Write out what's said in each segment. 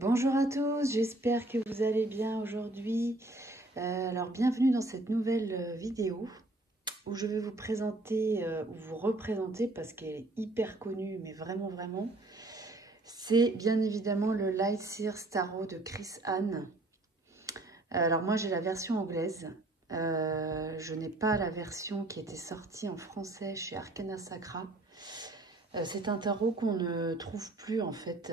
Bonjour à tous, j'espère que vous allez bien aujourd'hui. Alors bienvenue dans cette nouvelle vidéo où je vais vous présenter ou vous représenter parce qu'elle est hyper connue mais vraiment. C'est bien évidemment le Light Sears Tarot de Chris Anne. Alors moi j'ai la version anglaise, je n'ai pas la version qui était sortie en français chez Arcana Sacra. C'est un tarot qu'on ne trouve plus en fait.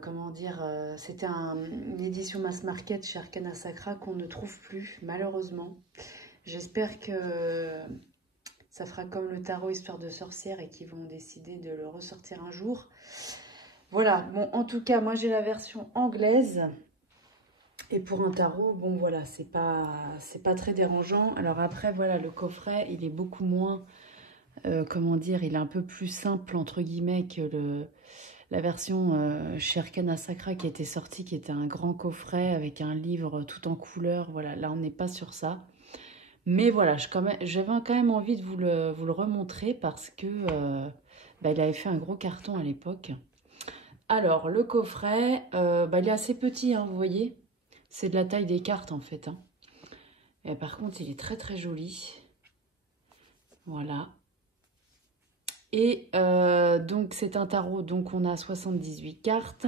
Comment dire, c'était une édition mass market chez Arcana Sacra qu'on ne trouve plus, malheureusement. J'espère que ça fera comme le tarot Histoire de sorcière et qu'ils vont décider de le ressortir un jour. Voilà, bon, en tout cas, moi j'ai la version anglaise. Et pour un tarot, bon voilà, c'est pas très dérangeant. Alors après, voilà, le coffret, il est beaucoup moins, comment dire, il est un peu plus simple, entre guillemets, que la version chez Arcana Sacra qui était sortie, qui était un grand coffret avec un livre tout en couleur. Voilà, là on n'est pas sur ça. Mais voilà, j'avais quand même envie de vous le remontrer parce que il avait fait un gros carton à l'époque. Alors, le coffret, il est assez petit, hein, vous voyez. C'est de la taille des cartes en fait. Hein. Et par contre, il est très joli. Voilà. Et donc, c'est un tarot, donc on a 78 cartes.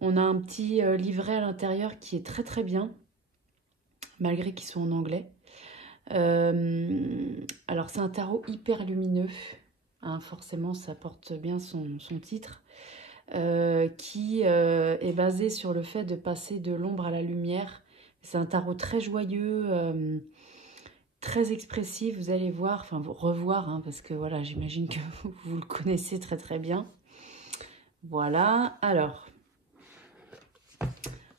On a un petit livret à l'intérieur qui est très bien, malgré qu'ils sont en anglais. Alors, c'est un tarot hyper lumineux. Hein, forcément, ça porte bien son titre. Qui est basé sur le fait de passer de l'ombre à la lumière. C'est un tarot très joyeux, très expressif, vous allez voir, enfin revoir, hein, parce que voilà, j'imagine que vous le connaissez très bien. Voilà, alors,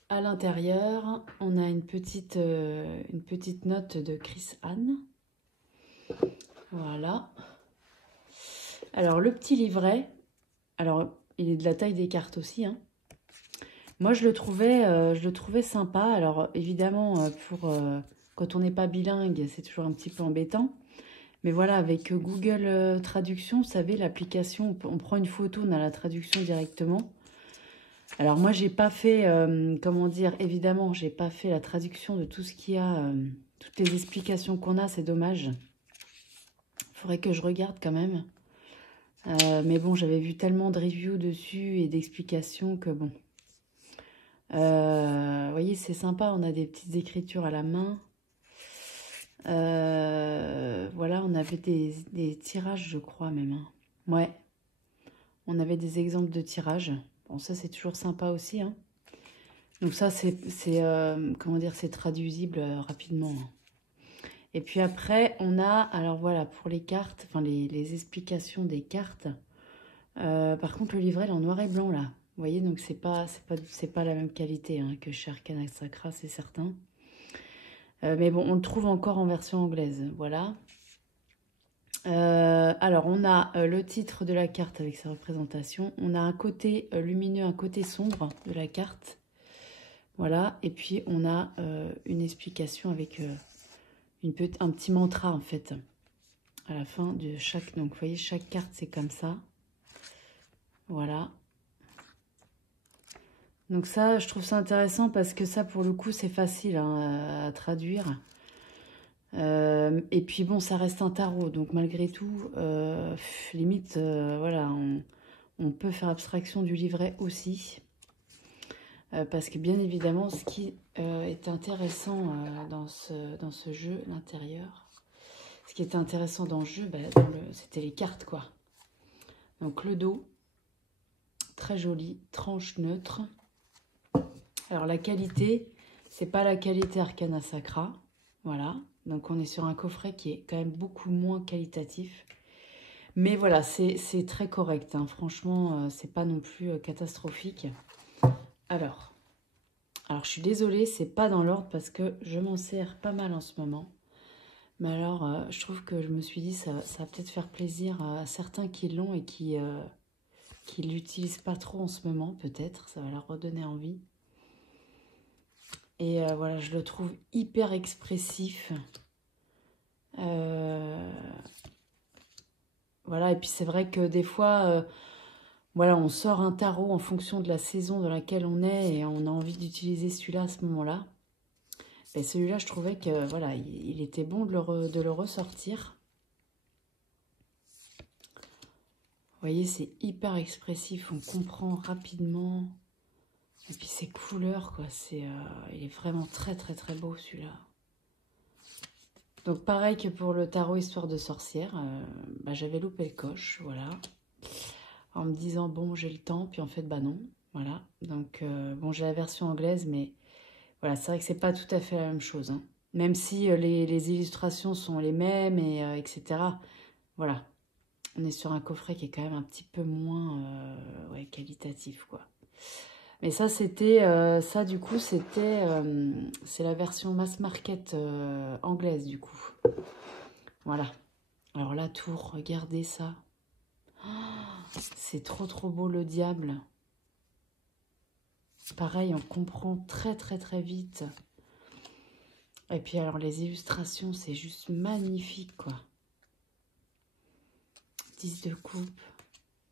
à l'intérieur, on a une petite note de Chris Anne. Voilà. Alors, le petit livret, alors, il est de la taille des cartes aussi, hein. Moi, je le trouvais sympa. Alors, évidemment, quand on n'est pas bilingue, c'est toujours un petit peu embêtant. Mais voilà, avec Google Traduction, vous savez, l'application, on prend une photo, on a la traduction directement. Alors, moi, j'ai pas fait, comment dire, évidemment, j'ai pas fait la traduction de tout ce qu'il y a, toutes les explications qu'on a, c'est dommage. Il faudrait que je regarde quand même. Mais bon, j'avais vu tellement de reviews dessus et d'explications que bon... vous voyez, c'est sympa, on a des petites écritures à la main. Voilà, on avait des tirages, je crois même. Hein. Ouais, on avait des exemples de tirages. Bon, ça, c'est toujours sympa aussi. Hein. Donc ça, comment dire, c'est traduisible rapidement. Et puis après, on a, alors voilà, pour les cartes, enfin les explications des cartes. Par contre, le livret, il est en noir et blanc, là. Vous voyez, donc c'est pas la même qualité hein, que chez Arcana Sacra, c'est certain. Mais bon, on le trouve encore en version anglaise, voilà. Alors, on a le titre de la carte avec sa représentation. On a un côté lumineux, un côté sombre de la carte. Voilà, et puis on a une explication avec un petit mantra, en fait, à la fin de chaque... Donc, vous voyez, chaque carte, c'est comme ça. Voilà. Donc ça, je trouve ça intéressant parce que ça, pour le coup, c'est facile hein, à traduire. Et puis bon, ça reste un tarot, donc malgré tout, limite, voilà, on peut faire abstraction du livret aussi. Parce que bien évidemment, ce qui est intéressant dans ce jeu, l'intérieur, ce qui était intéressant dans le jeu, c'était les cartes, quoi. Donc le dos, très joli, tranche neutre. Alors la qualité, c'est pas la qualité Arcana Sacra, voilà. Donc on est sur un coffret qui est quand même beaucoup moins qualitatif. Mais voilà, c'est très correct. Hein. Franchement, c'est pas non plus catastrophique. Alors, je suis désolée, c'est pas dans l'ordre parce que je m'en sers pas mal en ce moment. Mais alors, je trouve que je me suis dit, ça va peut-être faire plaisir à certains qui l'ont et qui l'utilisent pas trop en ce moment, peut-être. Ça va leur redonner envie. Et voilà, je le trouve hyper expressif. Voilà, et puis c'est vrai que des fois, Voilà, on sort un tarot en fonction de la saison dans laquelle on est et on a envie d'utiliser celui-là à ce moment-là. Et celui-là, je trouvais que voilà, il était bon de le ressortir. Vous voyez, c'est hyper expressif, on comprend rapidement. Et puis ces couleurs, quoi, il est vraiment très très très beau celui-là. Donc pareil que pour le tarot Histoire de sorcière, j'avais loupé le coche, voilà. En me disant, bon, j'ai le temps, puis en fait, bah non, voilà. Donc, bon, j'ai la version anglaise, mais voilà, c'est vrai que c'est pas tout à fait la même chose, hein. Même si les illustrations sont les mêmes, et etc. Voilà, on est sur un coffret qui est quand même un petit peu moins ouais, qualitatif, quoi. Mais ça, c'était, ça du coup, c'était, c'est la version mass market anglaise, du coup. Voilà. Alors la tour, regardez ça. Oh, c'est trop trop beau, le diable. Pareil, on comprend très très très vite. Et puis alors les illustrations, c'est juste magnifique, quoi. 10 de coupe,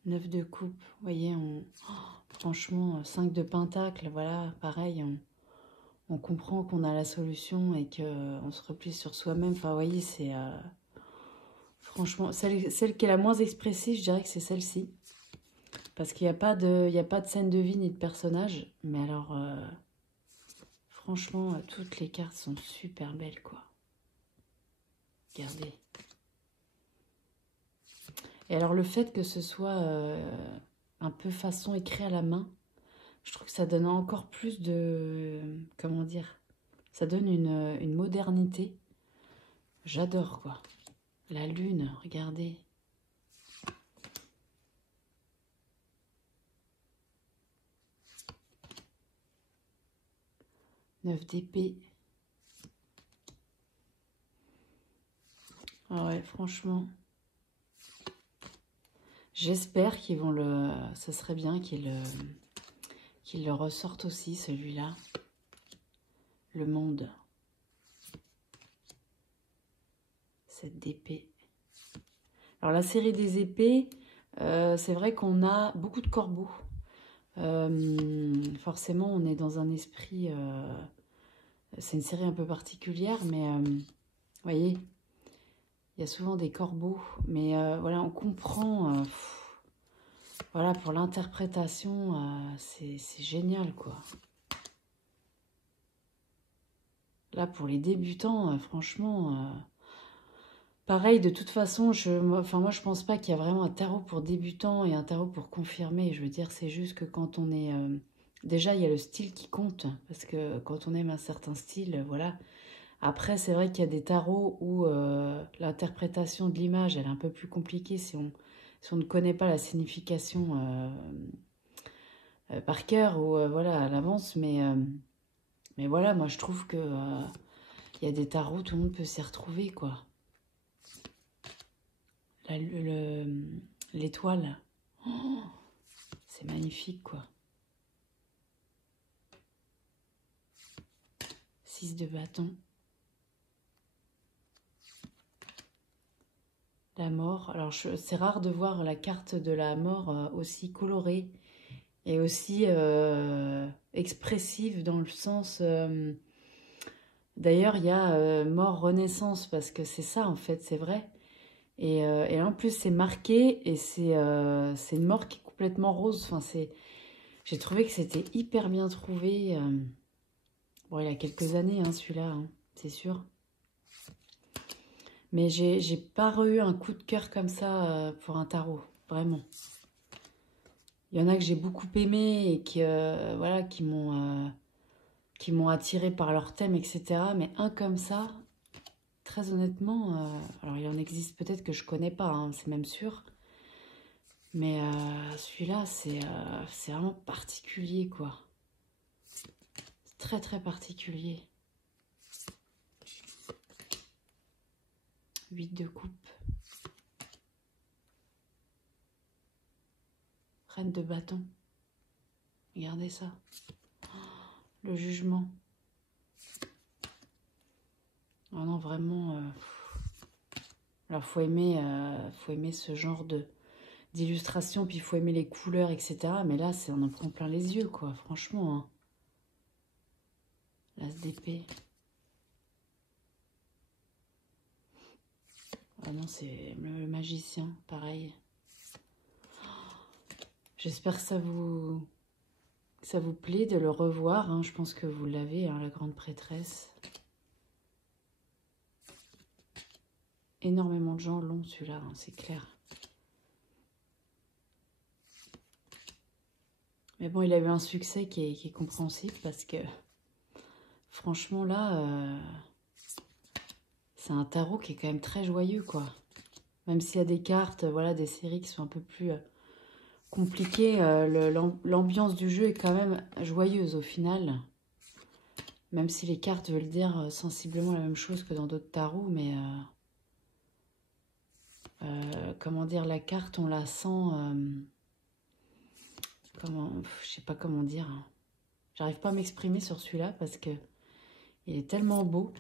9 de coupe. Vous voyez, franchement, 5 de pentacle, voilà, pareil, on comprend qu'on a la solution et qu'on se replie sur soi-même. Enfin, vous voyez, c'est... franchement, celle qui est la moins expressive, je dirais que c'est celle-ci. Parce qu'il n'y a pas de scène de vie ni de personnage. Mais alors, franchement, toutes les cartes sont super belles, quoi. Regardez. Et alors, le fait que ce soit un peu façon écrit à la main, je trouve que ça donne encore plus de... Comment dire? Ça donne une modernité. J'adore, quoi. La lune, regardez. Neuf d'épée. Ah ouais, franchement. J'espère qu'ils vont le... Ça serait bien qu'ils le ressortent aussi, celui-là. Le monde. Cette d'épée. Alors, la série des épées, c'est vrai qu'on a beaucoup de corbeaux. Forcément, on est dans un esprit... c'est une série un peu particulière, mais... vous voyez, il y a souvent des corbeaux. Mais voilà, on comprend... voilà, pour l'interprétation, c'est génial, quoi. Là, pour les débutants, franchement... pareil, de toute façon, moi, je pense pas qu'il y a vraiment un tarot pour débutants et un tarot pour confirmer. Je veux dire, c'est juste que quand on est... déjà, il y a le style qui compte, parce que quand on aime un certain style, voilà. Après, c'est vrai qu'il y a des tarots où l'interprétation de l'image, elle est un peu plus compliquée si on ne connaît pas la signification par cœur ou voilà, à l'avance. Mais voilà, moi, je trouve que il y a des tarots, tout le monde peut s'y retrouver, quoi. L'étoile, oh, c'est magnifique, quoi. 6 de bâton. La mort. Alors, c'est rare de voir la carte de la mort aussi colorée et aussi expressive dans le sens... d'ailleurs, il y a mort-renaissance parce que c'est ça, en fait, c'est vrai. Et en plus, c'est marqué et c'est une mort qui est complètement rose. Enfin, j'ai trouvé que c'était hyper bien trouvé. Bon, il y a quelques années, hein, celui-là, hein, c'est sûr. Mais j'ai pas eu un coup de cœur comme ça pour un tarot, vraiment. Il y en a que j'ai beaucoup aimé et voilà, qui m'ont attiré par leur thème, etc. Mais un comme ça, très honnêtement, alors il en existe peut-être que je connais pas, hein, c'est même sûr. Mais celui-là, c'est vraiment particulier, quoi. C'est très, très particulier. 8 de coupe. Reine de bâton. Regardez ça. Oh, le jugement. Oh non, vraiment... alors, faut aimer ce genre d'illustration, puis il faut aimer les couleurs, etc. Mais là, on en prend plein les yeux, quoi, franchement. Hein. L'as d'épée. Ah non, c'est le magicien, pareil. J'espère que ça vous plaît de le revoir. Hein. Je pense que vous l'avez, hein, la grande prêtresse. Énormément de gens l'ont, celui-là, hein, c'est clair. Mais bon, il a eu un succès qui est compréhensible parce que, franchement, là, c'est un tarot qui est quand même très joyeux, quoi. Même s'il y a des cartes, voilà, des séries qui sont un peu plus compliquées, l'ambiance du jeu est quand même joyeuse au final. Même si les cartes veulent dire sensiblement la même chose que dans d'autres tarots, mais comment dire, la carte, on la sent, je sais pas comment dire. Hein. J'arrive pas à m'exprimer sur celui-là parce que il est tellement beau.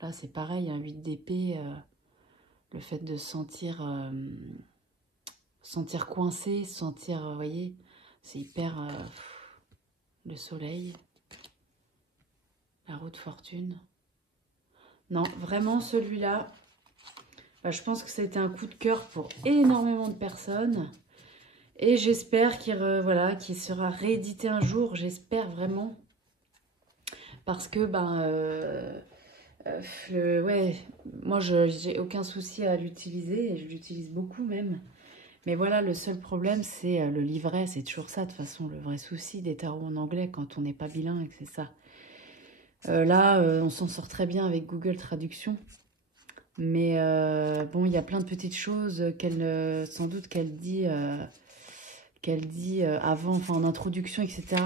Là, c'est pareil, un 8 d'épée, le fait de sentir coincé, sentir, vous voyez, c'est hyper... le soleil, la roue de fortune. Non, vraiment, celui-là, je pense que ça a été un coup de cœur pour énormément de personnes. Et j'espère qu'il qu'il sera réédité un jour, j'espère vraiment. Parce que, ouais, moi, j'ai aucun souci à l'utiliser, et je l'utilise beaucoup même. Mais voilà, le seul problème, c'est le livret, c'est toujours ça, de toute façon, le vrai souci des tarots en anglais quand on n'est pas bilingue, c'est ça. Là, on s'en sort très bien avec Google Traduction. Mais bon, il y a plein de petites choses sans doute qu'elle dit avant, enfin en introduction, etc.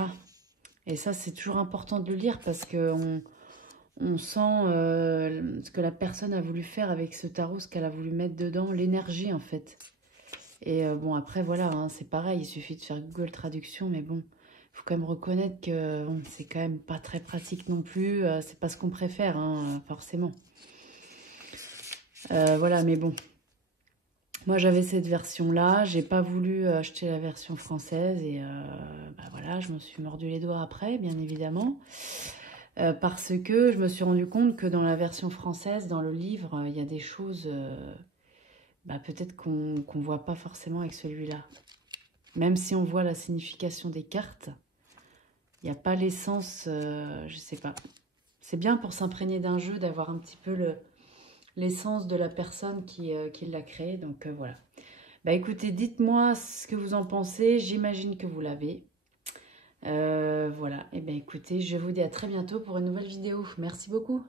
Et ça, c'est toujours important de le lire parce qu'on sent ce que la personne a voulu faire avec ce tarot, ce qu'elle a voulu mettre dedans, l'énergie en fait. Et bon, après, voilà, hein, c'est pareil, il suffit de faire Google Traduction, mais bon, il faut quand même reconnaître que bon, c'est quand même pas très pratique non plus, c'est pas ce qu'on préfère, hein, forcément. Voilà, mais bon. Moi, j'avais cette version-là, j'ai pas voulu acheter la version française, et voilà, je me suis mordu les doigts après, bien évidemment. Parce que je me suis rendu compte que dans la version française, dans le livre, il y a des choses... peut-être qu'on voit pas forcément avec celui-là. Même si on voit la signification des cartes, il n'y a pas l'essence, je sais pas. C'est bien pour s'imprégner d'un jeu, d'avoir un petit peu l'essence de la personne qui l'a créé. Donc voilà. Écoutez, dites-moi ce que vous en pensez. J'imagine que vous l'avez. Voilà. Et écoutez, je vous dis à très bientôt pour une nouvelle vidéo. Merci beaucoup.